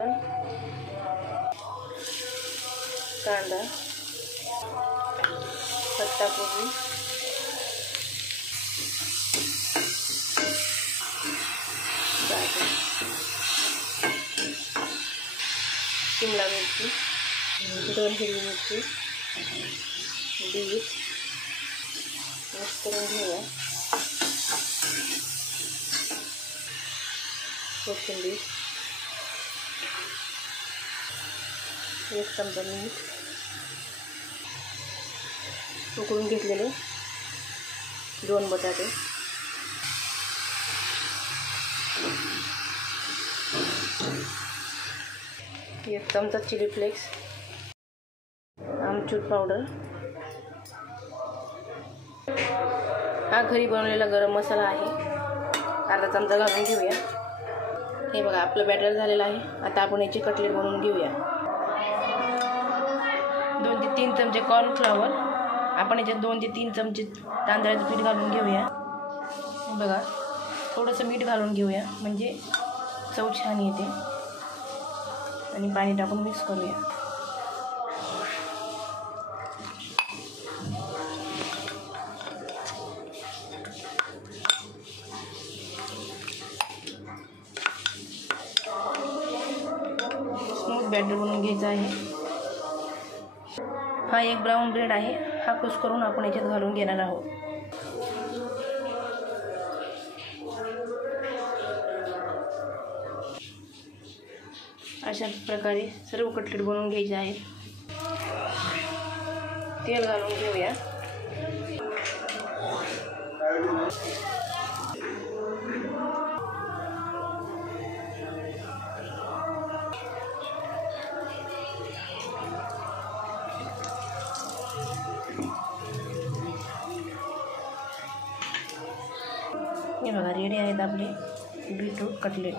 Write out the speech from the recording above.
कांदा, पत्ताकोबी, गाजर, शिमला मिरची, 2 हिरवी मिरची, बीट मिक्स करून घेऊया. कोथिंबीर, 1 चमचा मीठ, उकळून घेतलेले 2 बटाटे, 1 चमचा चिली फ्लेक्स, आमचूर पावडर, हा घरी बनवलेला गरम मसाला आहे, अर्धा चमचा घालून घेऊया. हे बघा आपलं बॅटर झालेलं आहे. आता आपण याचे कटलेट बनवून घेऊया. 2 ते 3 चमचे कॉर्नफ्लॉवर, आपण याच्यात 2 ते 3 चमचे तांदळाचं पीठ घालून घेऊया. बघा थोडंसं मीठ घालून घेऊया म्हणजे चव छान येते. आणि पाणी टाकून मिक्स करूया. स्मूथ बॅटर बनवून घ्यायचं आहे. हा एक ब्राऊन ब्रेड आहे, हा कुस करून आपण याच्यात घालून घेणार आहोत. अशा प्रकारे सर्व कटलेट बनवून घ्यायचे आहेत. तेल घालून घेऊया. हे बघा रेडी आहेत आपले बीटरूट कटलेट.